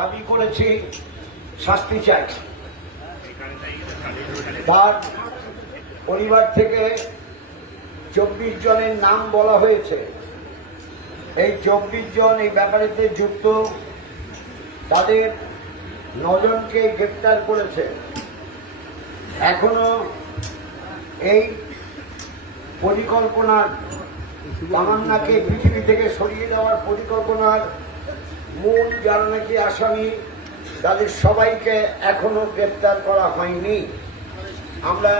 দাবি করেছি, শাস্তি চাই। তার পরিবার থেকে চব্বিশ জনের নাম বলা হয়েছে। এই চব্বিশ জন এই ব্যাপারেতে যুক্ত, তাদের নজনকে গ্রেপ্তার করেছে। এখনও এই পরিকল্পনার তামান্নাকে পৃথিবী থেকে সরিয়ে দেওয়ার পরিকল্পনার মূল যারা নাকি আসামি, তাদের সবাইকে এখনও গ্রেপ্তার করা হয়নি। আমরা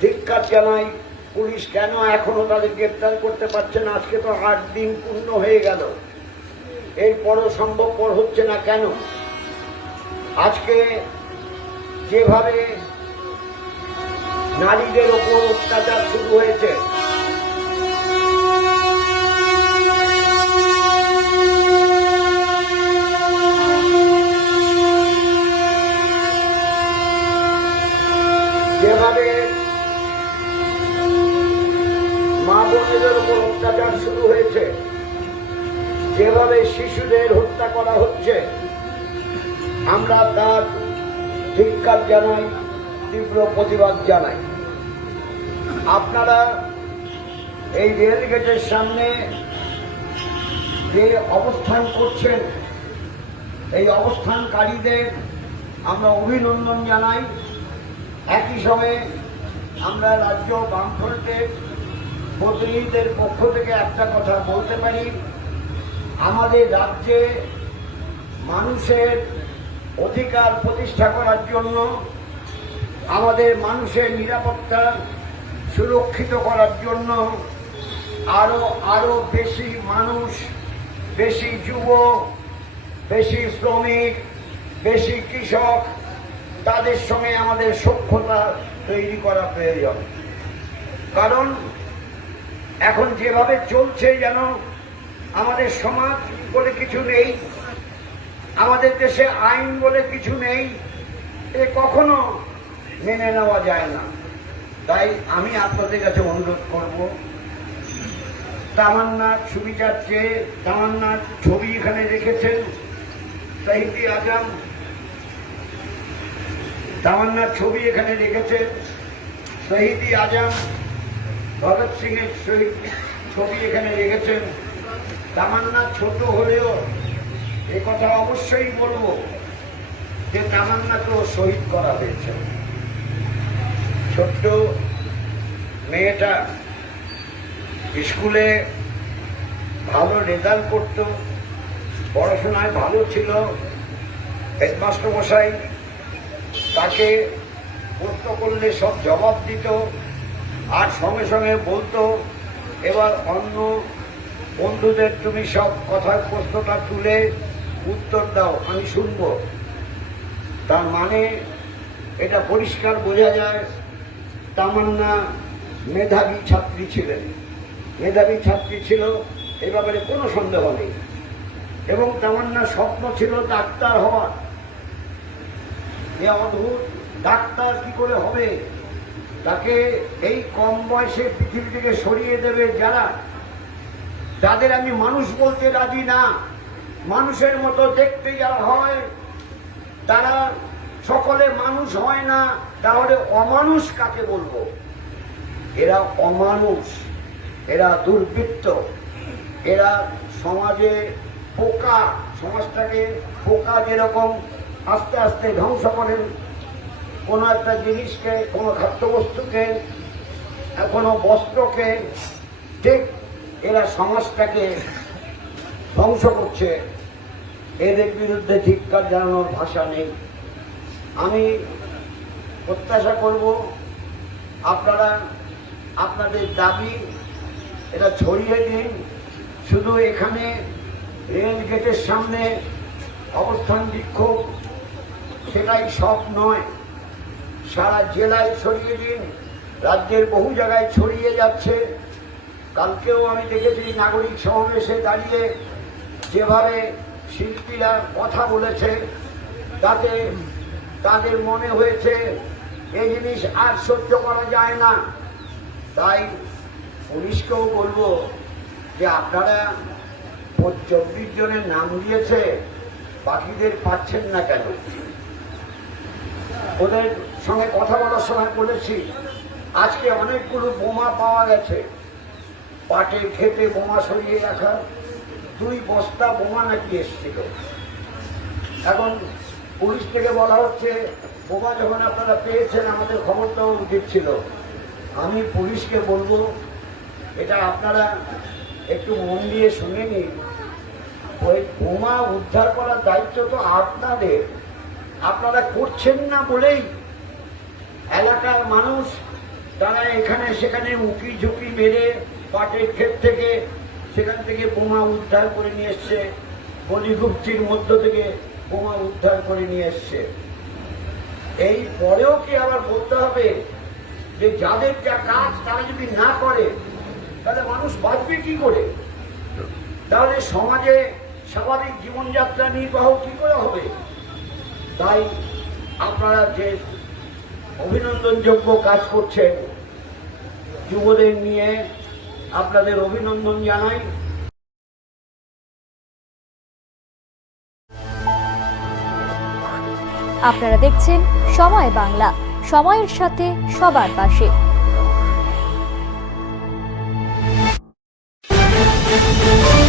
ধিক্কার জানাই, পুলিশ কেন এখনও তাদের গ্রেপ্তার করতে পারছে না? আজকে তো আট দিন পূর্ণ হয়ে গেল। এরপরও সম্ভবপর হচ্ছে না কেন? আজকে যেভাবে নারীদের ওপর অত্যাচার শুরু হয়েছে যেভাবে মা বোনেদের উপর অত্যাচার শুরু হয়েছে যেভাবে শিশুদের হত্যা করা হচ্ছে, আমরা তার ধিক্কার জানাই, তীব্র প্রতিবাদ জানাই। আপনারা এই রেল গেটের সামনে যে অবস্থান করছেন, এই অবস্থানকারীদের আমরা অভিনন্দন জানাই। একই সময়ে আমরা রাজ্য বামফ্রন্টের প্রতিনিধিদের পক্ষ থেকে একটা কথা বলতে পারি। আমাদের রাজ্যে মানুষের অধিকার প্রতিষ্ঠা করার জন্য আমাদের মানুষের নিরাপত্তা সুরক্ষিত করার জন্য আরও আরও বেশি মানুষ, বেশি যুব, বেশি শ্রমিক, বেশি কৃষক, তাদের সঙ্গে আমাদের সভ্যতা তৈরি করা প্রয়োজন। কারণ এখন যেভাবে চলছে যেন আমাদের সমাজ বলে কিছু নেই, আমাদের দেশে আইন বলে কিছু নেই, এ কখনো মেনে নেওয়া যায় না। তাই আমি আপনাদের কাছে অনুরোধ করব তামান্নার ছবিটার চেয়ে তামান্নার ছবি এখানে রেখেছেন সাহিত্যি আজম। তামান্নার ছবি এখানে রেখেছেন শহীদি আজম। ভগৎ সিং এর শহীদ ছবি এখানে রেখেছেন। তামান্না ছোট হলেও এ কথা অবশ্যই বলব যে তামান্নাকেও শহীদ করা হয়েছে। ছোট্ট মেয়েটা স্কুলে ভালো রেজাল্ট করত, পড়াশোনায় ভালো ছিল। হেডমাস্টার মশাই তাকে প্রশ্ন করলে সব জবাব দিত, আর সঙ্গে সঙ্গে বলতো, এবার অন্য বন্ধুদের তুমি সব কথার প্রশ্নটা তুলে উত্তর দাও, আমি শুনব। তার মানে এটা পরিষ্কার বোঝা যায়, তামান্না মেধাবী ছাত্রী ছিলেন। মেধাবী ছাত্রী ছিল, এ ব্যাপারে কোনো সন্দেহ নেই। এবং তামান্না স্বপ্ন ছিল ডাক্তার হওয়ার। এ অদ্ভুত, ডাক্তার কি করে হবে? তাকে এই কম বয়সে পৃথিবী থেকে সরিয়ে দেবে যারা? যাদের আমি মানুষ বলতে রাজি না, মানুষের মতো দেখতে যারা হয়, তারা সকলে মানুষ হয় না, তাহলে অমানুষ কাকে বলব? এরা অমানুষ, এরা দুর্বৃত্ত, এরা সমাজে পোকা, সমাজটাকে পোকা যেরকম আস্তে আস্তে ধ্বংস করেন কোনো একটা জিনিসকে, কোনো খাদ্যবস্তুকে কোনো বস্ত্রকে, ঠিক এরা সমাজটাকে ধ্বংস করছে। এদের বিরুদ্ধে ধিক্কার জানানোর ভাষা নেই। আমি প্রত্যাশা করব, আপনারা আপনাদের দাবি এটা ছড়িয়ে দিন। শুধু এখানে রেল গেটের সামনে অবস্থান বিক্ষোভ, সেটাই সব নয়। সারা জেলায় ছড়িয়ে দিন। রাজ্যের বহু জায়গায় ছড়িয়ে যাচ্ছে। কালকেও আমি দেখেছি নাগরিক সমাবেশে দাঁড়িয়ে যেভাবে শিল্পীরা কথা বলেছে, তাতে তাদের মনে হয়েছে এই জিনিস আর সহ্য করা যায় না। তাই পুলিশকেও বলব যে আপনারা চব্বিশ জনের নাম দিয়েছে, বাকিদের পাচ্ছেন না কেন? ওদের সঙ্গে কথা বলার সময় বলেছি, আজকে অনেকগুলো বোমা পাওয়া গেছে। পাটে খেতে বোমা সরিয়ে রাখা দুই বস্তা বোমা নাকি এসেছিল। এখন পুলিশ থেকে বলা হচ্ছে, বোমা যখন আপনারা পেয়েছেন, আমাদের খবর দেওয়া উচিত ছিল। আমি পুলিশকে বলব, এটা আপনারা একটু মন দিয়ে শুনে নিন। ওই বোমা উদ্ধার করার দায়িত্ব তো আপনাদের। আপনারা করছেন না বলেই এলাকার মানুষ তারা এখানে সেখানে উঁকি ঝুঁকি মেরে পাটের ক্ষেত থেকে সেখান থেকে বোমা উদ্ধার করে নিয়ে এসছে। গলিগুপ্তির মধ্য থেকে বোমা উদ্ধার করে নিয়ে এসছে। এই পরেও কি আবার বলতে হবে যে যাদের যা কাজ তারা যদি না করে, তাহলে মানুষ বাঁচবে কি করে? তাহলে সমাজে স্বাভাবিক জীবনযাত্রা নির্বাহ কি করে হবে? তাই আপনারা যে অভিনন্দনযোগ্য কাজ করছেন, যুবদের নিয়ে আপনাদের অভিনন্দন জানাই। আপনারা দেখছেন সময় বাংলা। সময়ের সাথে সবার পাশে।